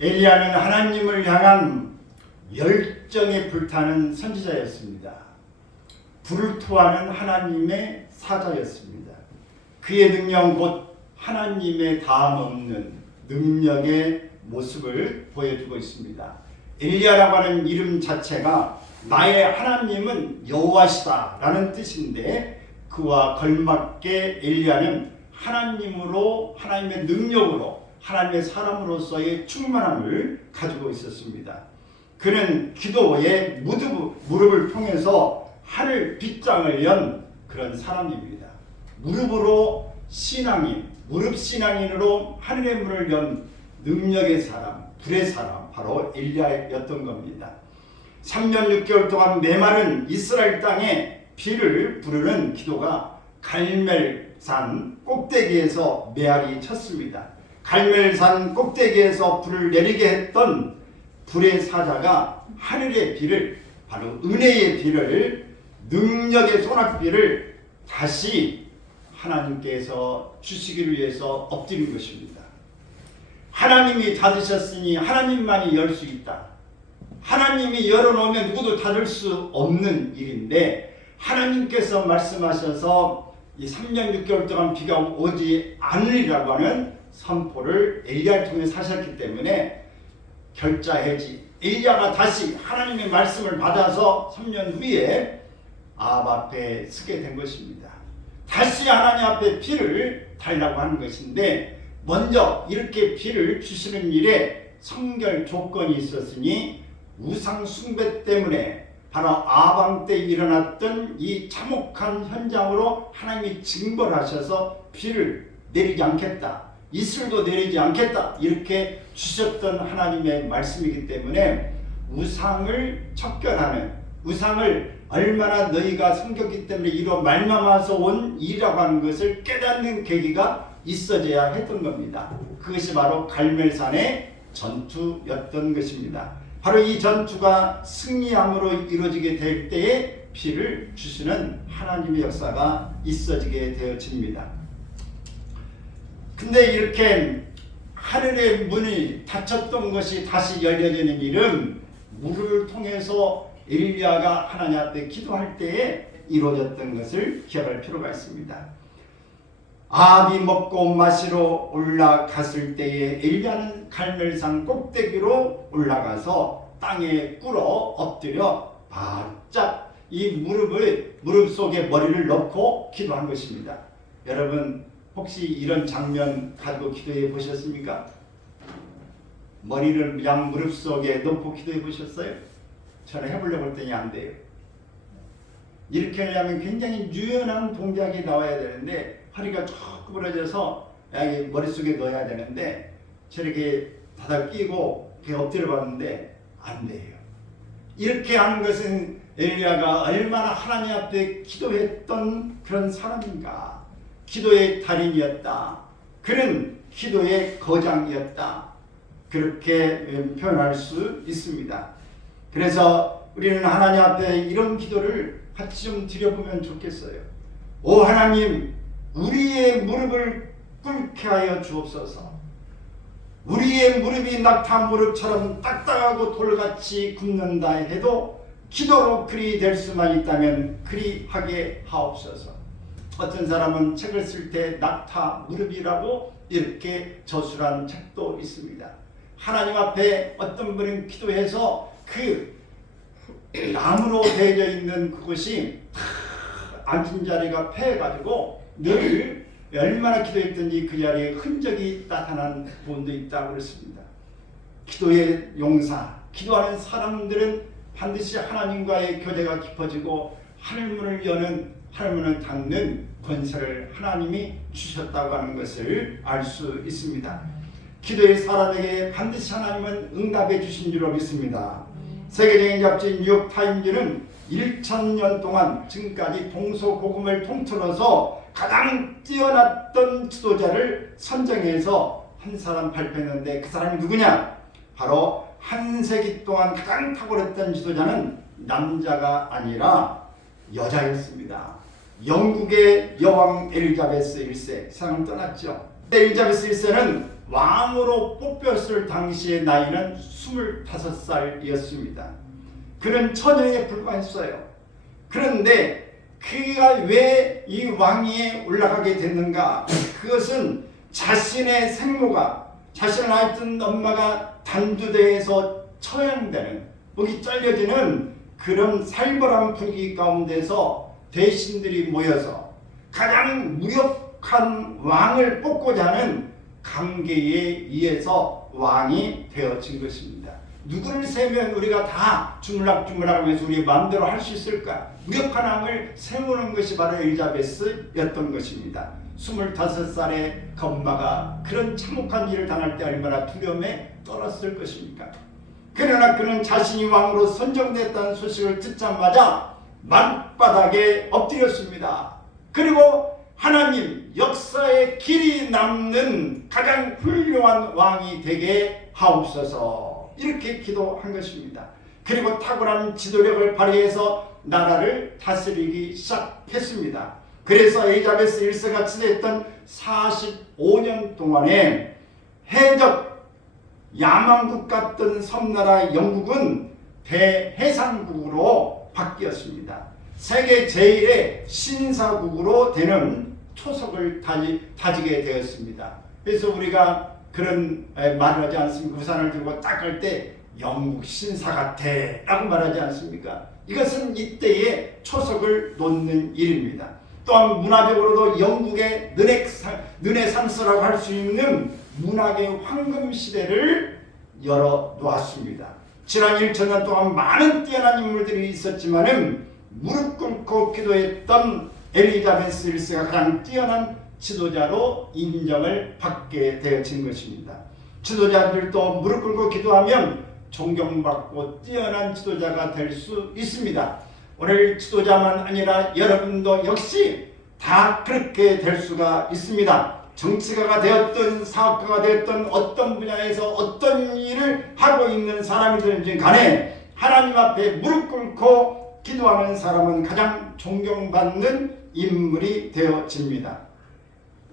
엘리야는 하나님을 향한 열정에 불타는 선지자였습니다. 불을 토하는 하나님의 사자였습니다. 그의 능력은 곧 하나님의 다음 없는 능력의 모습을 보여주고 있습니다. 엘리야라고 하는 이름 자체가 나의 하나님은 여호와시다 라는 뜻인데, 그와 걸맞게 엘리야는 하나님으로, 하나님의 능력으로, 하나님의 사람으로서의 충만함을 가지고 있었습니다. 그는 기도에 무릎을 통해서 하늘 빗장을 연 그런 사람입니다. 무릎으로 신앙인, 무릎 신앙인으로 하늘의 문을 연 능력의 사람, 불의 사람, 바로 엘리야였던 겁니다. 3년 6개월 동안 메마른 이스라엘 땅에 비를 부르는 기도가 갈멜산 꼭대기에서 메아리 쳤습니다. 갈멜산 꼭대기에서 불을 내리게 했던 불의 사자가 하늘의 비를, 바로 은혜의 비를, 능력의 소낙비를 다시 하나님께서 주시기를 위해서 엎드린 것입니다. 하나님이 닫으셨으니 하나님만이 열 수 있다. 하나님이 열어놓으면 누구도 닫을 수 없는 일인데, 하나님께서 말씀하셔서 이 3년 6개월 동안 비가 오지 않으리라고 하는 선포를 엘리야를 통해 하셨기 때문에 결자해지, 엘리야가 다시 하나님의 말씀을 받아서 3년 후에 아합 앞에 서게 된 것입니다. 다시 하나님 앞에 비를 달라고 하는 것인데, 먼저 이렇게 비를 주시는 일에 성결 조건이 있었으니, 우상 숭배 때문에 바로 아합 왕 때 일어났던 이 참혹한 현장으로 하나님이 징벌하셔서 비를 내리지 않겠다, 이슬도 내리지 않겠다, 이렇게 주셨던 하나님의 말씀이기 때문에 우상을 척결하는, 우상을 얼마나 너희가 섬겼기 때문에 이로 말미암아서 온 일이라고 하는 것을 깨닫는 계기가 있어져야 했던 겁니다. 그것이 바로 갈멜산의 전투였던 것입니다. 바로 이 전투가 승리함으로 이루어지게 될 때에 비를 주시는 하나님의 역사가 있어지게 되어집니다. 근데 이렇게 하늘의 문이 닫혔던 것이 다시 열려지는 일은 물을 통해서 엘리야가 하나님 앞에 기도할 때에 이루어졌던 것을 기억할 필요가 있습니다. 아합이 먹고 마시러 올라갔을 때에 엘리야는 갈멜산 꼭대기로 올라가서 땅에 꿇어 엎드려 바짝 이 무릎 속에 머리를 넣고 기도한 것입니다. 여러분 혹시 이런 장면 가지고 기도해 보셨습니까? 머리를 양 무릎 속에 넣고 기도해 보셨어요? 저는 해보려고 했더니 안 돼요. 이렇게 하려면 굉장히 유연한 동작이 나와야 되는데, 허리가 쭉 구부러져서 여기 머릿속에 넣어야 되는데, 저렇게 바닥 끼고 엎드려 봤는데 안 돼요. 이렇게 하는 것은 엘리야가 얼마나 하나님 앞에 기도했던 그런 사람인가. 기도의 달인이었다. 그는 기도의 거장이었다. 그렇게 표현할 수 있습니다. 그래서 우리는 하나님 앞에 이런 기도를 같이 좀 드려보면 좋겠어요. 오 하나님, 우리의 무릎을 꿇게 하여 주옵소서. 우리의 무릎이 낙타 무릎처럼 딱딱하고 돌같이 굽는다 해도 기도로 그리 될 수만 있다면 그리 하게 하옵소서. 어떤 사람은 책을 쓸 때 낙타 무릎이라고 이렇게 저술한 책도 있습니다. 하나님 앞에 어떤 분은 기도해서 그 나무로 되어 있는 그것이 앉은 자리가 패해가지고 늘 얼마나 기도했든지 그 자리에 흔적이 나타난 부분도 있다고 그랬습니다. 기도의 용사, 기도하는 사람들은 반드시 하나님과의 교제가 깊어지고 하늘문을 여는, 하늘문을 닫는 권세를 하나님이 주셨다고 하는 것을 알 수 있습니다. 기도의 사람에게 반드시 하나님은 응답해 주신 줄로 믿습니다. 세계적인 잡지 뉴욕타임즈는 1000년 동안 지금까지 동서고금을 통틀어서 가장 뛰어났던 지도자를 선정해서 한 사람 발표했는데, 그 사람이 누구냐? 바로 한 세기 동안 가장 탁월했던 지도자는 남자가 아니라 여자였습니다. 영국의 여왕 엘리자베스 1세, 세상을 떠났죠. 엘리자베스 1세는 왕으로 뽑혔을 당시의 나이는 25살이었습니다. 그는 처녀에 불과했어요. 그런데 그가 왜 이 왕위에 올라가게 됐는가? 그것은 자신의 생모가, 자신을 낳았던 엄마가 단두대에서 처형되는, 목이 잘려지는 그런 살벌한 분위기 가운데서 대신들이 모여서 가장 무력한 왕을 뽑고자 하는 관계에 의해서 왕이 되어진 것입니다. 누구를 세면 우리가 다 주물락주물락하면서 우리 마음대로 할 수 있을까? 무력한 왕을 세우는 것이 바로 엘리자베스였던 것입니다. 25살의 엄마가 그런 참혹한 일을 당할 때 얼마나 두려움에 떨었을 것입니까? 그러나 그는 자신이 왕으로 선정됐다는 소식을 듣자마자 마룻바닥에 엎드렸습니다. 그리고 하나님, 역사의 길이 남는 가장 훌륭한 왕이 되게 하옵소서, 이렇게 기도한 것입니다. 그리고 탁월한 지도력을 발휘해서 나라를 다스리기 시작했습니다. 그래서 엘리자베스 1세가 지냈던 45년 동안에 해적 야망국 같던 섬나라 영국은 대해상국으로 바뀌었습니다. 세계 제1의 신사국으로 되는 초석을 다지게 되었습니다. 그래서 우리가 그런 말을 하지 않습니까? 우산을 들고 딱 할 때 영국 신사 같아 라고 말하지 않습니까? 이것은 이때의 초석을 놓는 일입니다. 또한 문화적으로도 영국의 르네상스라고 할 수 있는 문학의 황금 시대를 열어놓았습니다. 지난 1000년 동안 많은 뛰어난 인물들이 있었지만은 무릎 꿇고 기도했던 엘리자베스 1세가 가장 뛰어난 지도자로 인정을 받게 되어진 것입니다. 지도자들도 무릎 꿇고 기도하면 존경받고 뛰어난 지도자가 될 수 있습니다. 오늘 지도자만 아니라 여러분도 역시 다 그렇게 될 수가 있습니다. 정치가가 되었든 사업가가 되었든 어떤 분야에서 어떤 일을 하고 있는 사람이든지 간에 하나님 앞에 무릎 꿇고 기도하는 사람은 가장 존경받는 인물이 되어집니다.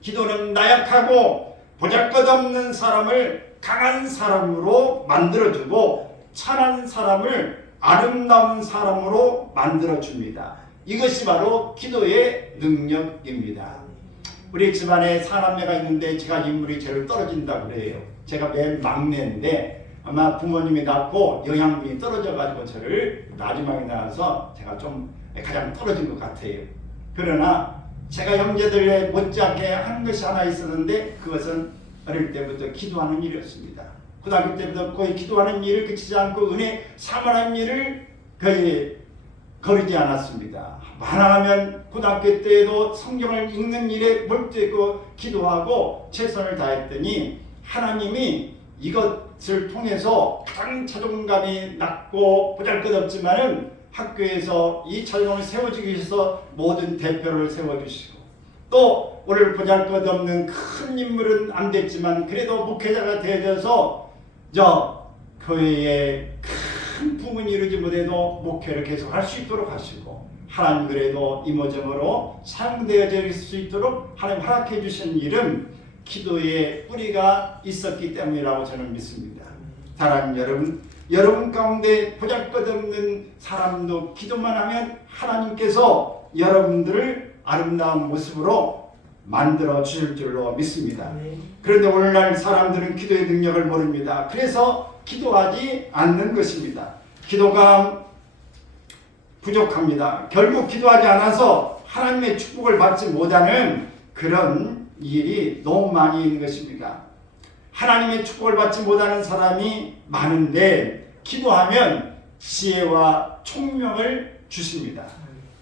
기도는 나약하고 보잘것없는 사람을 강한 사람으로 만들어주고 찬한 사람을 아름다운 사람으로 만들어줍니다. 이것이 바로 기도의 능력입니다. 우리 집안에 사남매가 있는데 제가 인물이 제일 떨어진다고 그래요. 제가 맨 막내인데 아마 부모님이 낳고 영양분이 떨어져가지고 저를 마지막에 낳아서 제가 좀 가장 떨어진 것 같아요. 그러나 제가 형제들에 못지않게 하는 것이 하나 있었는데 그것은 어릴 때부터 기도하는 일이었습니다. 고등학교 때부터 거의 기도하는 일을 그치지 않고 은혜 사모하는 일을 거의 거르지 않았습니다. 만하면 고등학교 때에도 성경을 읽는 일에 몰두했고 기도하고 최선을 다했더니 하나님이 이것을 통해서 가장 자존감이 낮고 보잘것없지만은 학교에서 이 자존감을 세워주기 위해서 모든 대표를 세워주시고 또 오늘 보잘것없는 큰 인물은 안 됐지만 그래도 목회자가 되어져서 저 교회에 큰 부흥을 이루지 못해도 목회를 계속 할 수 있도록 하시고 하나님 그래도 이모저모로 사용되어질 수 있도록 하나님 허락해 주신 일은 기도의 뿌리가 있었기 때문이라고 저는 믿습니다. 사랑하는 여러분 가운데 보잘것없는 사람도 기도만 하면 하나님께서 여러분들을 아름다운 모습으로 만들어 주실 줄로 믿습니다. 그런데 오늘날 사람들은 기도의 능력을 모릅니다. 그래서 기도하지 않는 것입니다. 기도가 부족합니다. 결국 기도하지 않아서 하나님의 축복을 받지 못하는 그런 일이 너무 많이 있는 것입니다. 하나님의 축복을 받지 못하는 사람이 많은데 기도하면 지혜와 총명을 주십니다.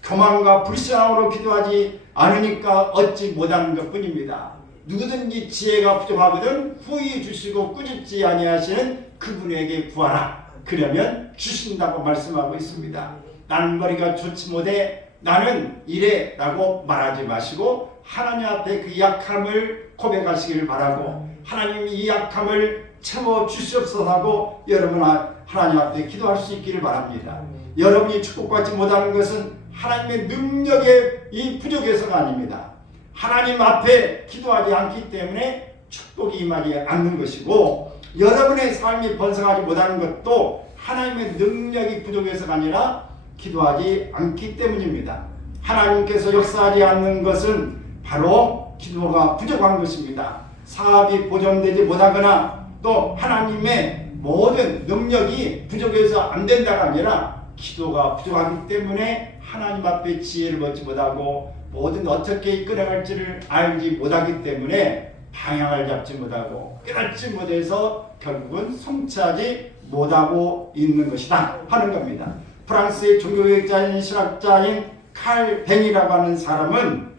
교만과 불신앙으로 기도하지 않으니까 얻지 못하는 것뿐입니다. 누구든지 지혜가 부족하거든 후히 주시고 꾸짖지 아니하시는 그분에게 구하라. 그러면 주신다고 말씀하고 있습니다. 나는 머리가 좋지 못해 나는 이래 라고 말하지 마시고 하나님 앞에 그 약함을 고백하시길 바라고 하나님이 이 약함을 채워주시옵소서 하고 여러분 하나님 앞에 기도할 수 있기를 바랍니다. 여러분이 축복받지 못하는 것은 하나님의 능력의 이 부족해서가 아닙니다. 하나님 앞에 기도하지 않기 때문에 축복이 임하지 않는 것이고, 여러분의 삶이 번성하지 못하는 것도 하나님의 능력이 부족해서가 아니라 기도하지 않기 때문입니다. 하나님께서 역사하지 않는 것은 바로 기도가 부족한 것입니다. 사업이 보존되지 못하거나 또 하나님의 모든 능력이 부족해서 안 된다가 아니라 기도가 부족하기 때문에 하나님 앞에 지혜를 얻지 못하고 뭐든 어떻게 이끌어갈지를 알지 못하기 때문에 방향을 잡지 못하고 깨닫지 못해서 결국은 성취하지 못하고 있는 것이다 하는 겁니다. 프랑스의 종교개혁자인 신학자인 칼 벤이라고 하는 사람은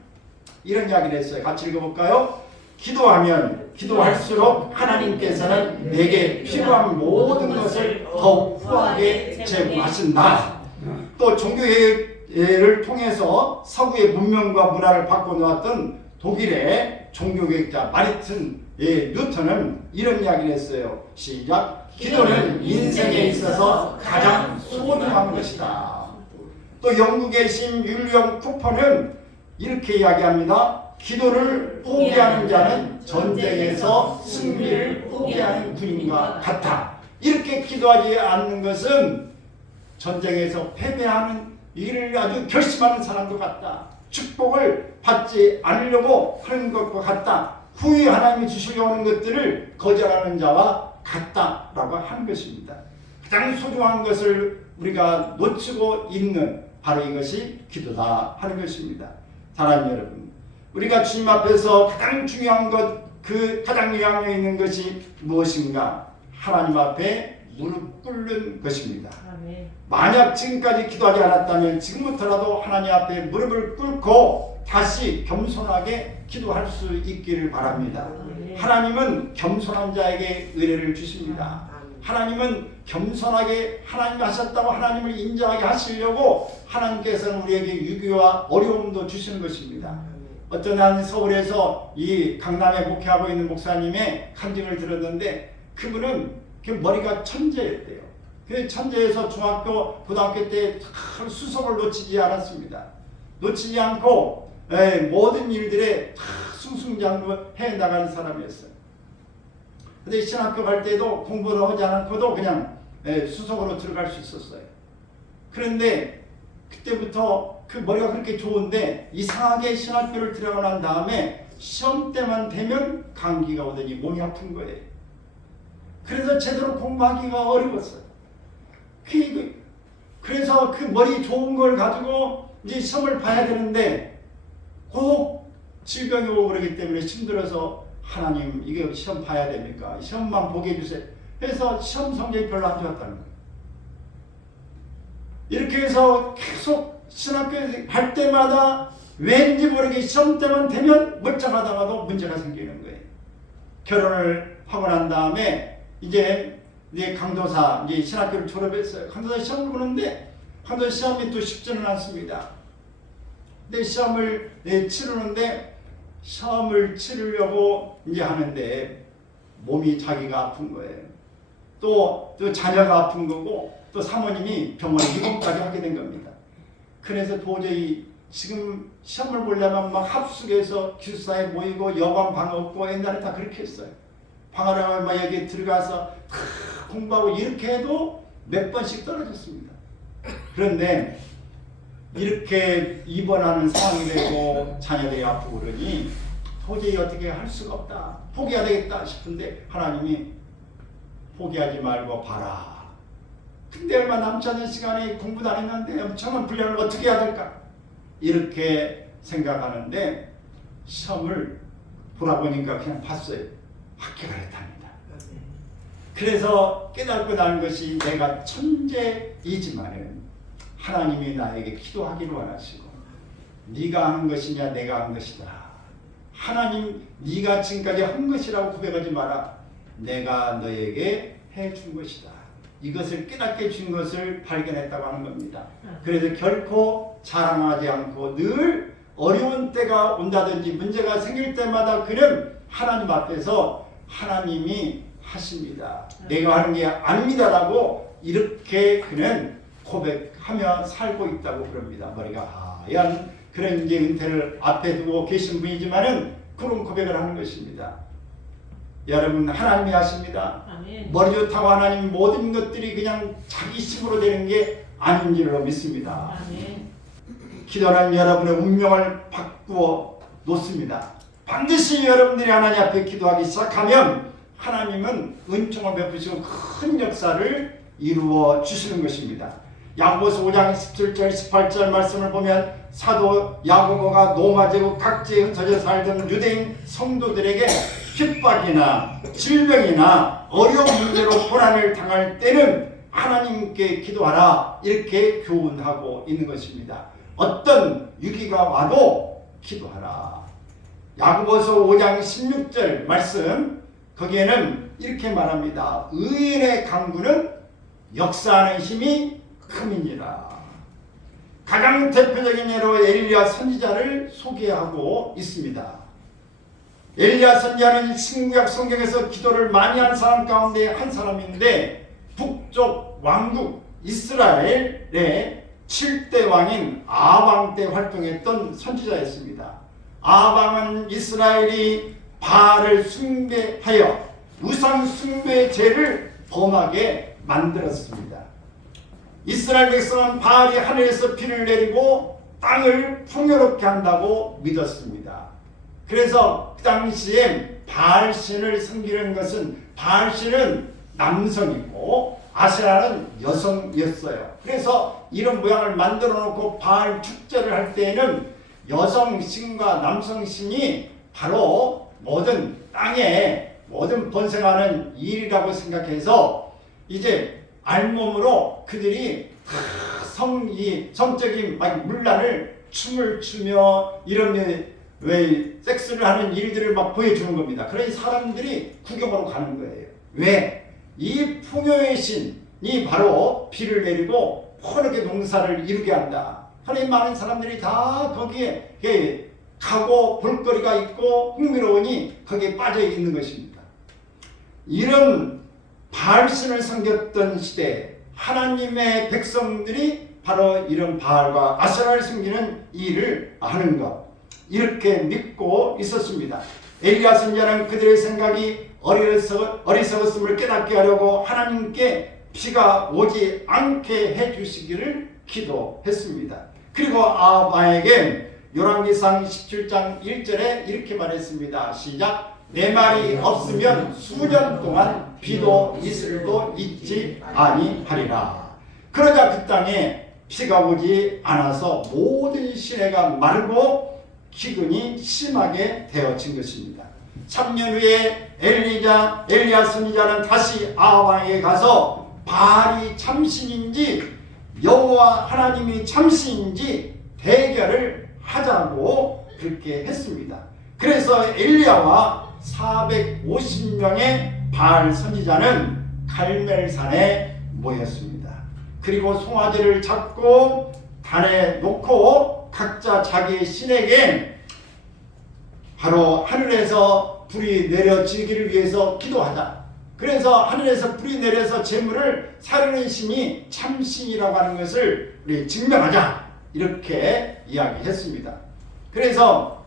이런 이야기를 했어요. 같이 읽어볼까요? 기도하면 기도할수록 하나님께서는 내게 필요한 모든 것을 더욱 후하게 제공하신다. 또 종교개혁을 통해서 서구의 문명과 문화를 바꿔놓았던 독일의 종교개혁자 마르틴 루터는 이런 이야기를 했어요. 시작. 기도는 인생에 있어서 가장 소중한 것이다. 또 영국의 신 윌리엄 쿠퍼는 이렇게 이야기합니다. 기도를 포기하는 자는 전쟁에서 승리를 포기하는 군인과 같다. 이렇게 기도하지 않는 것은 전쟁에서 패배하는 일을 아주 결심하는 사람도 같다. 축복을 받지 않으려고 하는 것과 같다. 후에 하나님이 주시려고 하는 것들을 거절하는 자와 같다라고 하는 것입니다. 가장 소중한 것을 우리가 놓치고 있는 바로 이것이 기도다 하는 것입니다. 사랑하는 여러분, 우리가 주님 앞에서 가장 중요한 것, 그 가장 요양에 있는 것이 무엇인가? 하나님 앞에 무릎 꿇는 것입니다. 아멘. 만약 지금까지 기도하지 않았다면 지금부터라도 하나님 앞에 무릎을 꿇고 다시 겸손하게 기도할 수 있기를 바랍니다. 아멘. 하나님은 겸손한 자에게 은혜를 주십니다. 하나님은 겸손하게 하나님이 하셨다고 하나님을 인정하게 하시려고 하나님께서는 우리에게 유교와 어려움도 주시는 것입니다. 어떤 한 서울에서 이 강남에 목회하고 있는 목사님의 간증을 들었는데 그분은 머리가 천재였대요. 그 천재에서 중학교, 고등학교 때 수석을 놓치지 않았습니다. 놓치지 않고 모든 일들에 승승장구 해나가는 사람이었어요. 근데 신학교 갈 때도 공부를 하지 않고도 그냥 수석으로 들어갈 수 있었어요. 그런데 그때부터 그 머리가 그렇게 좋은데 이상하게 신학교를 들어가고 난 다음에 시험 때만 되면 감기가 오더니 몸이 아픈 거예요. 그래서 제대로 공부하기가 어려웠어요. 그래서 그 머리 좋은 걸 가지고 이제 시험을 봐야 되는데 꼭 질병이 오고 그러기 때문에 힘들어서 하나님 이게 시험 봐야 됩니까? 시험만 보게 해주세요. 그래서 시험 성적이 별로 안 좋았다는 거예요. 이렇게 해서 계속 신학교에 갈 때마다 왠지 모르게 시험 때만 되면 멀쩡하다가도 문제가 생기는 거예요. 결혼을 하고 난 다음에 이제 강도사 이제 신학교를 졸업했어요. 강도사 시험을 보는데 강도사 시험이 또 쉽지는 않습니다. 근데 시험을 치르는데 시험을 치르려고 이제 하는데 몸이 자기가 아픈 거예요. 또 자녀가 아픈 거고 또 사모님이 병원에 입원까지 하게 된 겁니다. 그래서 도저히 지금 시험을 보려면 막 합숙해서 기숙사에 모이고 여관 방 없고 옛날에 다 그렇게 했어요. 방 하나 막 여기 들어가서 공부하고 이렇게 해도 몇 번씩 떨어졌습니다. 그런데 이렇게 입원하는 상황이 되고 자녀들이 아프고 그러니 도저히 어떻게 할 수가 없다. 포기해야 되겠다 싶은데 하나님이 포기하지 말고 봐라. 근데 얼마 남지 않은 시간에 공부도 안 했는데 엄청난 분량을 어떻게 해야 될까? 이렇게 생각하는데 시험을 보라보니까 그냥 봤어요. 합격을 했답니다. 그래서 깨닫고 나는 것이 내가 천재이지만은 하나님이 나에게 기도하기를 원하시고 네가 한 것이냐 내가 한 것이다. 하나님 네가 지금까지 한 것이라고 고백하지 마라. 내가 너에게 해준 것이다. 이것을 깨닫게 준 것을 발견했다고 하는 겁니다. 그래서 결코 자랑하지 않고 늘 어려운 때가 온다든지 문제가 생길 때마다 그는 하나님 앞에서 하나님이 하십니다. 내가 하는 게 아닙니다라고 이렇게 그는 고백하며 살고 있다고 그럽니다. 머리가 하얀 그런 이제 은퇴를 앞에 두고 계신 분이지만은 그런 고백을 하는 것입니다. 여러분, 하나님이 하십니다. 아멘. 머리 좋다고 하나님 모든 것들이 그냥 자기 힘으로 되는 게 아닌 줄로 믿습니다. 아멘. 기도는 여러분의 운명을 바꾸어 놓습니다. 반드시 여러분들이 하나님 앞에 기도하기 시작하면 하나님은 은총을 베푸시고 큰 역사를 이루어 주시는 것입니다. 야고보서 5장 17절 18절 말씀을 보면 사도 야고보가 로마 제국 각지에 흩어져 살던 유대인 성도들에게 핍박이나 질병이나 어려운 문제로 고난을 당할 때는 하나님께 기도하라, 이렇게 교훈하고 있는 것입니다. 어떤 위기가 와도 기도하라. 야고보서 5장 16절 말씀, 거기에는 이렇게 말합니다. 의인의 강구는 역사하는 힘이 큼이니라. 가장 대표적인 예로 엘리야 선지자를 소개하고 있습니다. 엘리야 선지자는 신구약 성경에서 기도를 많이 한 사람 가운데 한 사람인데, 북쪽 왕국 이스라엘의 7대 왕인 아방 때 활동했던 선지자였습니다. 아방은 이스라엘이 바알을 숭배하여 우상 숭배 죄를 범하게 만들었습니다. 이스라엘 백성은 바알이 하늘에서 비를 내리고 땅을 풍요롭게 한다고 믿었습니다. 그래서 그 당시에 바알신을 섬기는 것은, 바알신은 남성이고 아세라는 여성이었어요. 그래서 이런 모양을 만들어 놓고 바알 축제를 할 때에는 여성신과 남성신이 바로 모든 땅에 모든 번성하는 일이라고 생각해서 이제 알몸으로 그들이 성적인 문란을 춤을 추며 이런 왜 섹스를 하는 일들을 막 보여주는 겁니다. 그러니 사람들이 구경으로 가는 거예요. 왜? 이 풍요의 신이 바로 비를 내리고 푸르게 농사를 이루게 한다. 하나님, 많은 사람들이 다 거기에 가고 볼거리가 있고 흥미로우니 거기에 빠져 있는 것입니다. 이런 바알신을 섬겼던 시대에 하나님의 백성들이 바로 이런 바알과 아세라를 섬기는 일을 하는 것, 이렇게 믿고 있었습니다. 엘리야 선지자는 그들의 생각이 어리석었음을 깨닫게 하려고 하나님께 비가 오지 않게 해주시기를 기도했습니다. 그리고 아방에게 열왕기상 17장 1절에 이렇게 말했습니다. 시작. 내 말이 없으면 수년 동안 비도 이슬도 있지 아니하리라. 그러자 그 땅에 비가 오지 않아서 모든 시내가 마르고 기근이 심하게 되어진 것입니다. 3년 후에 엘리야 선지자는 다시 아방에게 가서 바알이 참신인지 여호와 하나님이 참신인지 대결을 하자고 그렇게 했습니다. 그래서 엘리야와 450명의 바알 선지자는 갈멜산에 모였습니다. 그리고 송아지를 잡고 단에 놓고 각자 자기의 신에게 바로 하늘에서 불이 내려지기를 위해서 기도하자. 그래서 하늘에서 불이 내려서 재물을 사르는 신이 참신이라고 하는 것을 우리 증명하자, 이렇게 이야기했습니다. 그래서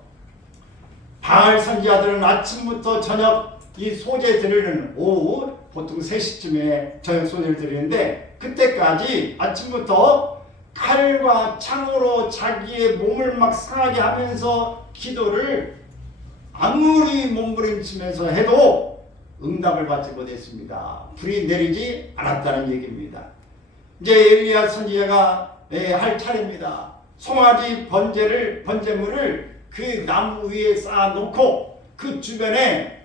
바알 선지자들은 아침부터 저녁 이 소재 드리는 오후 보통 3시쯤에 저녁 소재를 드리는데, 그때까지 아침부터 칼과 창으로 자기의 몸을 막 상하게 하면서 기도를 아무리 몸부림치면서 해도 응답을 받지 못했습니다. 불이 내리지 않았다는 얘기입니다. 이제 엘리야 선지자가 할 차례입니다. 송아지 번제물을 그 나무 위에 쌓아놓고 그 주변에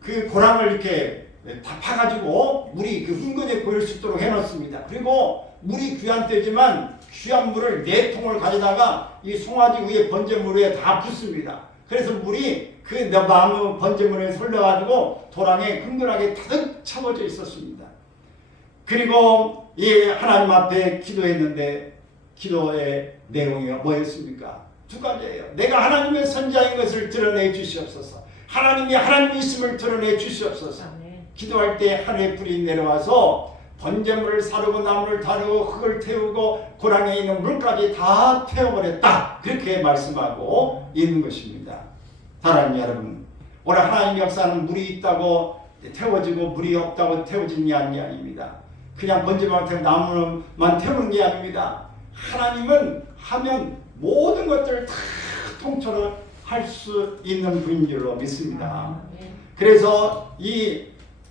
그 고랑을 이렇게 다 파가지고 물이 그 흥건히 보일 수 있도록 해놓습니다. 그리고 물이 귀한 때지만 귀한 물을 4통을 가져다가 이 송아지 위에 번제물 위에 다 붓습니다. 그래서 물이 그 나무 번제물에 설려가지고 도랑에 흥건하게 가득 채워져 있었습니다. 그리고 이 하나님 앞에 기도했는데 기도의 내용이 뭐였습니까? 2가지예요. 내가 하나님의 선지자인 것을 드러내 주시옵소서. 하나님이 하나님이심을 드러내 주시옵소서. 기도할 때 하늘의 불이 내려와서 번제물을 사르고 나무를 다루고 흙을 태우고 고랑에 있는 물까지 다 태워버렸다. 그렇게 말씀하고 있는 것입니다. 사랑하는 여러분, 오늘 하나님 역사는 물이 있다고 태워지고 물이 없다고 태워지는 게 아닙니다. 그냥 번지만 태워 나무만 태우는 게 아닙니다. 하나님은 하면 모든 것들을 다 통째로 할 수 있는 분인 줄로 믿습니다. 그래서 이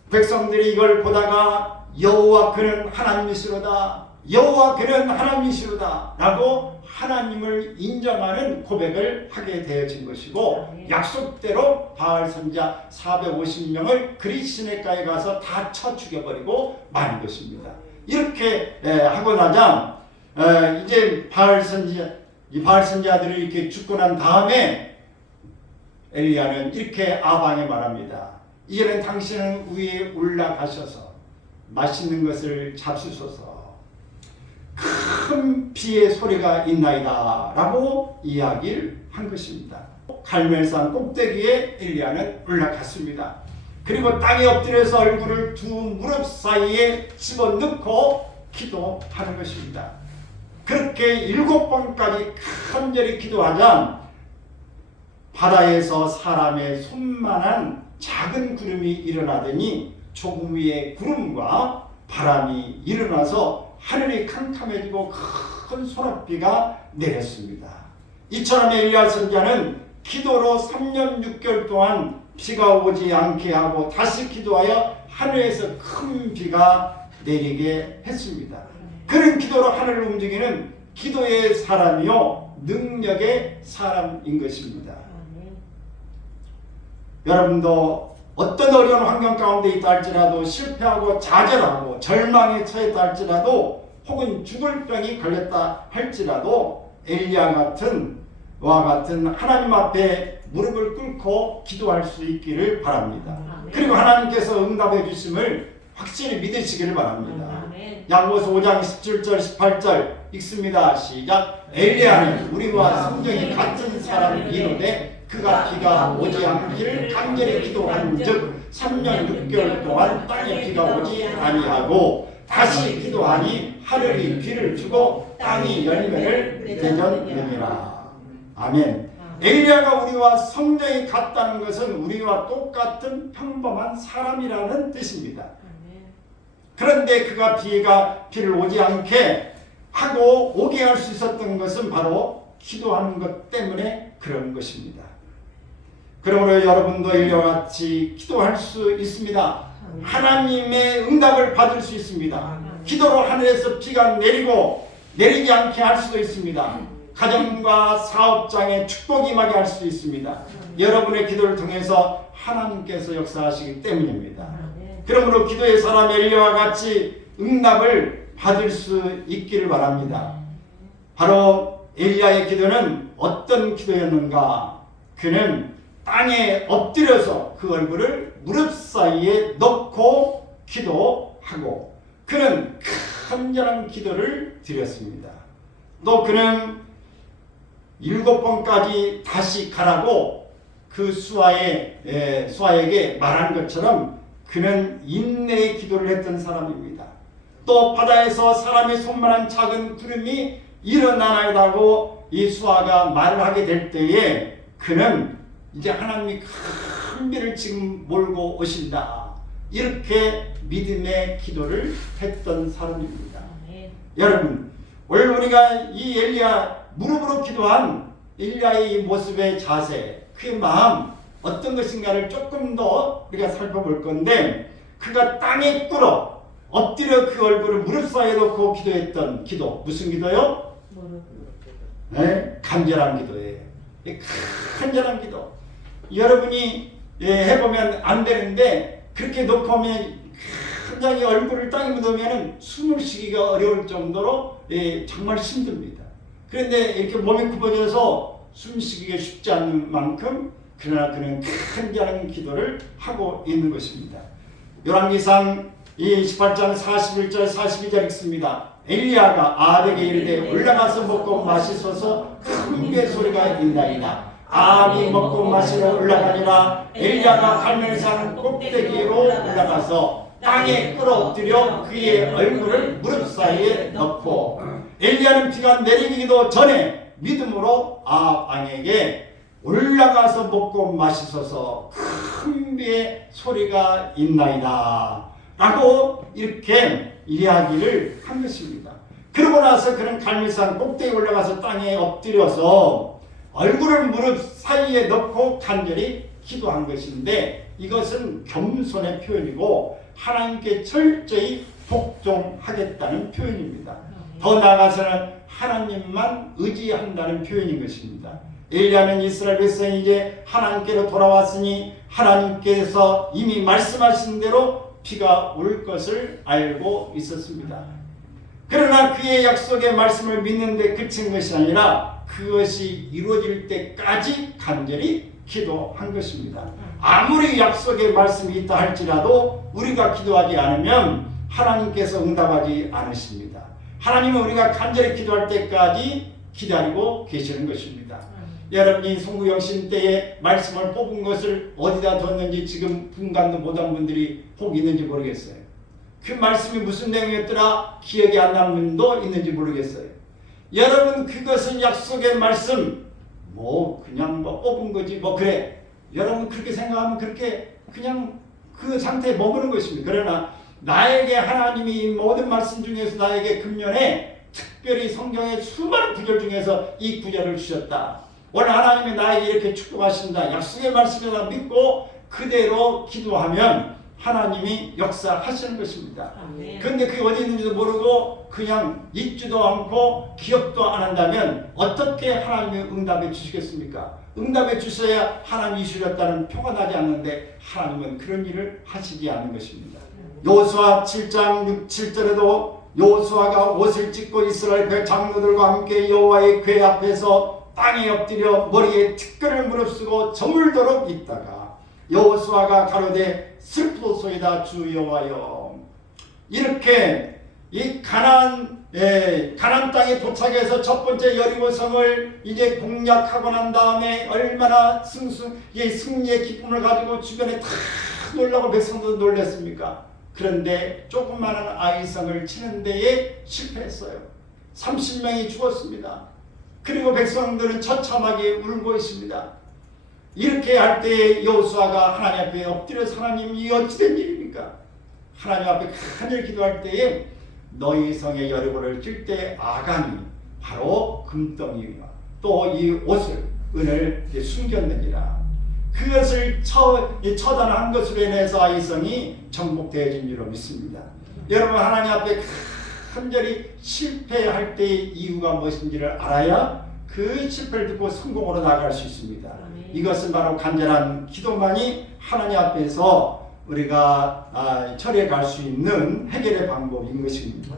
백성들이 이걸 보다가 여호와 그는 하나님이시로다, 여호와 그는 하나님이시로다 라고 하나님을 인정하는 고백을 하게 되어진 것이고, 약속대로 바알 선지자 450명을 그리 시내가에 가서 다 쳐 죽여버리고 마는 것입니다. 이렇게 하고 나자 이제 바알 선지자들이 이렇게 죽고 난 다음에 엘리야는 이렇게 아방에 말합니다. 이제는 당신은 위에 올라가셔서 맛있는 것을 잡수소서. 큰 비의 소리가 있나이다 라고 이야기를 한 것입니다. 갈멜산 꼭대기에 엘리야는 올라갔습니다. 그리고 땅에 엎드려서 얼굴을 두 무릎 사이에 집어넣고 기도하는 것입니다. 그렇게 7번까지 간절히 기도하자 바다에서 사람의 손만한 작은 구름이 일어나더니 조금 위에 구름과 바람이 일어나서 하늘이 캄캄해지고 큰 소낙비가 내렸습니다. 이처럼 엘리야 선지자는 기도로 3년 6개월 동안 비가 오지 않게 하고 다시 기도하여 하늘에서 큰 비가 내리게 했습니다. 그런 기도로 하늘을 움직이는 기도의 사람이요 능력의 사람인 것입니다. 여러분도 어떤 어려운 환경 가운데 있다 할지라도, 실패하고 좌절하고 절망에 처했다 할지라도, 혹은 죽을 병이 걸렸다 할지라도 엘리야 같은 하나님 앞에 무릎을 꿇고 기도할 수 있기를 바랍니다. 그리고 하나님께서 응답해 주심을 확실히 믿으시기를 바랍니다. 야고보서 5장 17절 18절 읽습니다. 시작. 엘리야는 우리와 성경이 같은 사람이로되 그가 비가 오지 않기를 간절히 기도한즉 3년 6개월 동안 땅에 비가 오지 아니하고 다시 기도하니 하늘이 비를 주고 땅이 열매를 맺었느니라. 아멘. 엘리야가 우리와 성정이 같다는 것은 우리와 똑같은 평범한 사람이라는 뜻입니다. 그런데 그가 비를 오지 않게 하고 오게 할 수 있었던 것은 바로 기도하는 것 때문에 그런 것입니다. 그러므로 여러분도 엘리야와 같이 기도할 수 있습니다. 하나님의 응답을 받을 수 있습니다. 기도로 하늘에서 비가 내리지 않게 할 수도 있습니다. 가정과 사업장에 축복이 임하게 할 수도 있습니다. 여러분의 기도를 통해서 하나님께서 역사하시기 때문입니다. 그러므로 기도의 사람 엘리야와 같이 응답을 받을 수 있기를 바랍니다. 바로 엘리야의 기도는 어떤 기도였는가? 그는 땅에 엎드려서 그 얼굴을 무릎 사이에 넣고 기도하고 그는 간절한 기도를 드렸습니다. 또 그는 7번까지 다시 가라고 그 수아에게 말한 것처럼 그는 인내의 기도를 했던 사람입니다. 또 바다에서 사람의 손만한 작은 구름이 일어나나이다고 이 수아가 말을 하게 될 때에 그는 이제 하나님이 큰 비를 지금 몰고 오신다, 이렇게 믿음의 기도를 했던 사람입니다. 여러분, 오늘 우리가 이 엘리야 무릎으로 기도한 엘리야의 이 모습의 자세, 그의 마음 어떤 것인가를 조금 더 우리가 살펴볼 건데, 그가 땅에 꿇어 엎드려 그 얼굴을 무릎 사이에 놓고 기도했던 기도, 무슨 기도요? 네? 간절한 기도예요. 간절한 기도. 여러분이 해보면 안 되는데 그렇게 놓고 하면 굉장히 얼굴을 땅에 묻으면 숨을 쉬기가 어려울 정도로 정말 힘듭니다. 그런데 이렇게 몸이 굽어져서 숨쉬기가 쉽지 않은 만큼 그러나 그는 간절한 기도를 하고 있는 것입니다. 열왕기상 18장 41절 42절 읽습니다. 엘리야가 아합에게 이르되 올라가서 먹고 마시소서 큰 배 소리가 있나이다. 아합이 먹고 마시러 올라가니라. 엘리야가 갈멜산 꼭대기로 올라가서 땅에 꿇어엎드려 그의 얼굴을 무릎 사이에 넣고, 엘리야는 비가 내리기도 전에 믿음으로 아합 왕에게 올라가서 먹고 마시소서 큰 비의 소리가 있나이다 라고 이렇게 이야기를 한 것입니다. 그러고 나서 그는 갈멜산 꼭대기에 올라가서 땅에 엎드려서 얼굴을 무릎 사이에 넣고 간절히 기도한 것인데, 이것은 겸손의 표현이고 하나님께 철저히 복종하겠다는 표현입니다. 더 나아가서는 하나님만 의지한다는 표현인 것입니다. 엘리야는 이스라엘 백성이 이제 하나님께로 돌아왔으니 하나님께서 이미 말씀하신 대로 비가 올 것을 알고 있었습니다. 그러나 그의 약속의 말씀을 믿는데 그친 것이 아니라 그것이 이루어질 때까지 간절히 기도한 것입니다. 아무리 약속의 말씀이 있다 할지라도 우리가 기도하지 않으면 하나님께서 응답하지 않으십니다. 하나님은 우리가 간절히 기도할 때까지 기다리고 계시는 것입니다. 여러분이 송구영신 때에 말씀을 뽑은 것을 어디다 뒀는지 지금 분간도 못한 분들이 혹 있는지 모르겠어요. 그 말씀이 무슨 내용이었더라 기억이 안 나는 분도 있는지 모르겠어요. 여러분, 그것은 약속의 말씀, 그냥 뽑은 거지 그래. 여러분 그렇게 생각하면 그렇게 그냥 그 상태에 머무는 것입니다. 그러나 나에게 하나님이 모든 말씀 중에서 나에게 금년에 특별히 성경의 수많은 구절 중에서 이 구절을 주셨다. 오늘 하나님이 나에게 이렇게 축복하신다. 약속의 말씀이다 믿고 그대로 기도하면 하나님이 역사하시는 것입니다. 그런데 그게 어디 있는지도 모르고 그냥 잊지도 않고 기억도 안 한다면 어떻게 하나님이 응답해 주시겠습니까? 응답해 주셔야 하나님이 주셨다는 표가 나지 않는데 하나님은 그런 일을 하시지 않는 것입니다. 여호수아 7장 6, 7절에도 여호수아가 옷을 찢고 이스라엘 장로들과 함께 여호와의 궤 앞에서 땅에 엎드려 머리에 티끌을 무릅쓰고 저물도록 있다가 여호수아가 가로되 슬프도소이다 주 여호와여. 이렇게 이 가나안 땅에 도착해서 첫 번째 여리고성을 이제 공략하고 난 다음에 얼마나 승리의 기쁨을 가지고 주변에 다 놀라고 백성도 놀랐습니까? 그런데 조그마한 아이성을 치는 데에 실패했어요. 30명이 죽었습니다. 그리고 백성들은 처참하게 울고 있습니다. 이렇게 할 때에 여호수아가 하나님 앞에 엎드려서 하나님 이 어찌된 일입니까? 하나님 앞에 간절히 기도할 때에 너희 성의 여리고를 칠 때 아간이 바로 금덩이와 또 이 옷을 은을 숨겼느니라. 그것을 처단한 것으로 인해서 아이성이 정복되어진 줄로 믿습니다. 여러분, 하나님 앞에 간절히 실패할 때의 이유가 무엇인지를 알아야 그 실패를 듣고 성공으로 나아갈 수 있습니다. 이것은 바로 간절한 기도만이 하나님 앞에서 우리가 처리해 갈 수 있는 해결의 방법인 것입니다.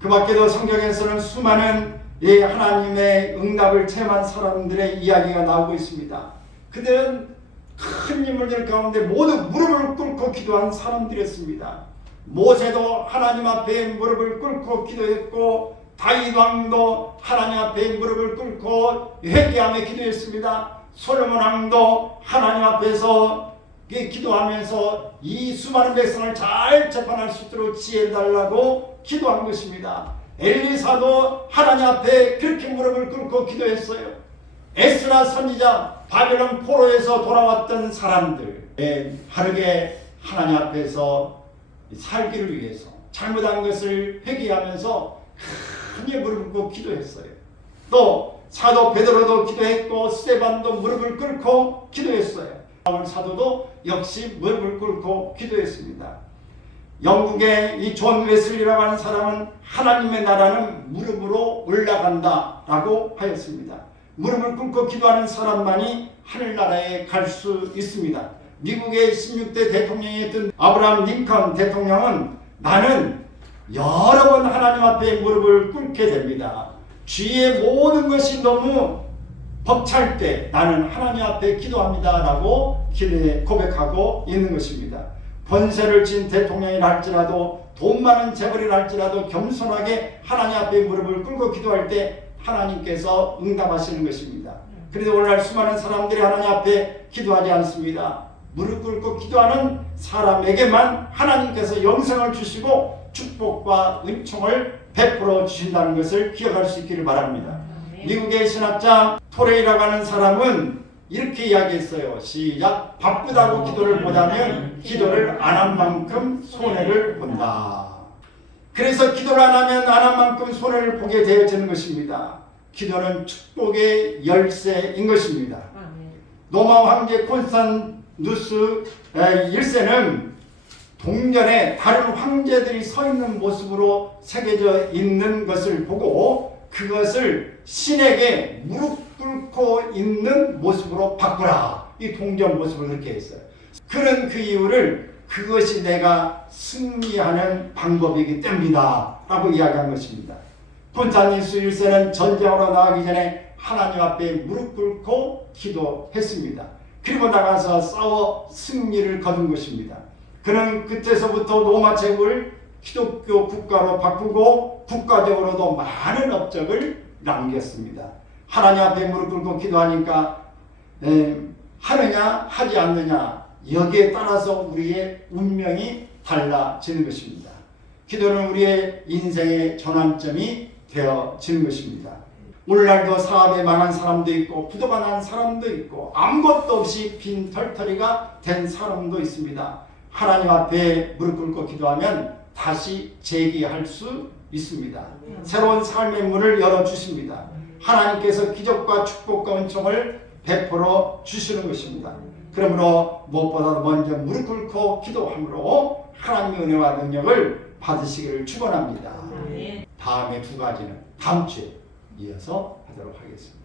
그 밖에도 성경에서는 수많은 하나님의 응답을 체험한 사람들의 이야기가 나오고 있습니다. 그들은 큰 인물들 가운데 모두 무릎을 꿇고 기도한 사람들이었습니다. 모세도 하나님 앞에 무릎을 꿇고 기도했고 다윗 왕도 하나님 앞에 무릎을 꿇고 회개하며 기도했습니다. 솔로몬 왕도 하나님 앞에서 기도하면서 이 수많은 백성을 잘 재판할 수 있도록 지혜를 달라고 기도한 것입니다. 엘리사도 하나님 앞에 그렇게 무릎을 꿇고 기도했어요. 에스라 선지자, 바벨론 포로에서 돌아왔던 사람들, 바르게 하나님 앞에서 살기를 위해서 잘못한 것을 회개하면서 크게 무릎을 꿇고 기도했어요. 또 사도 베드로도 기도했고 스데반도 무릎을 꿇고 기도했어요. 바울 사도도 역시 무릎을 꿇고 기도했습니다. 영국의 이 존 웨슬리라고 하는 사람은 하나님의 나라는 무릎으로 올라간다 라고 하였습니다. 무릎을 꿇고 기도하는 사람만이 하늘나라에 갈 수 있습니다. 미국의 16대 대통령이었던 아브라함 링컨 대통령은 나는 여러 번 하나님 앞에 무릎을 꿇게 됩니다. 주위의 모든 것이 너무 벅찰 때 나는 하나님 앞에 기도합니다 라고 고백하고 있는 것입니다. 권세를 진 대통령이라 할지라도 돈 많은 재벌이라 할지라도 겸손하게 하나님 앞에 무릎을 꿇고 기도할 때 하나님께서 응답하시는 것입니다. 그런데 오늘날 수많은 사람들이 하나님 앞에 기도하지 않습니다. 무릎 꿇고 기도하는 사람에게만 하나님께서 영생을 주시고 축복과 은총을 베풀어 주신다는 것을 기억할 수 있기를 바랍니다. 미국의 신학자 토레이라고 하는 사람은 이렇게 이야기했어요. 시작. 바쁘다고 기도를 못하면 기도를 안 한 만큼 손해를 본다. 그래서 기도를 안 하면 안 한 만큼 손해를 보게 되어지는 것입니다. 기도는 축복의 열쇠인 것입니다. 로마 황제 콘스탄누스 1세는 동전에 다른 황제들이 서 있는 모습으로 새겨져 있는 것을 보고 그것을 신에게 무릎 꿇고 있는 모습으로 바꾸라. 이 동전 모습을 그렇게 했어요. 그는 그 이유를 그것이 내가 승리하는 방법이기 때문이다 라고 이야기한 것입니다. 콘스탄누스 1세는 전쟁으로 나가기 전에 하나님 앞에 무릎 꿇고 기도했습니다. 그리고 나가서 싸워 승리를 거둔 것입니다. 그는 그때서부터 로마 제국을 기독교 국가로 바꾸고 국가적으로도 많은 업적을 남겼습니다. 하나님 앞에 무릎 꿇고 기도하니까 하느냐 하지 않느냐 여기에 따라서 우리의 운명이 달라지는 것입니다. 기도는 우리의 인생의 전환점이 되어지는 것입니다. 오늘날도 사업에 망한 사람도 있고 부도가 난 사람도 있고 아무것도 없이 빈털터리가 된 사람도 있습니다. 하나님 앞에 무릎 꿇고 기도하면 다시 재기할 수 있습니다. 새로운 삶의 문을 열어주십니다. 하나님께서 기적과 축복과 은총을 베풀어 주시는 것입니다. 그러므로 무엇보다도 먼저 무릎 꿇고 기도함으로 하나님의 은혜와 능력을 받으시기를 축원합니다. 다음에 두 가지는 다음 주에 이어서 하도록 하겠습니다.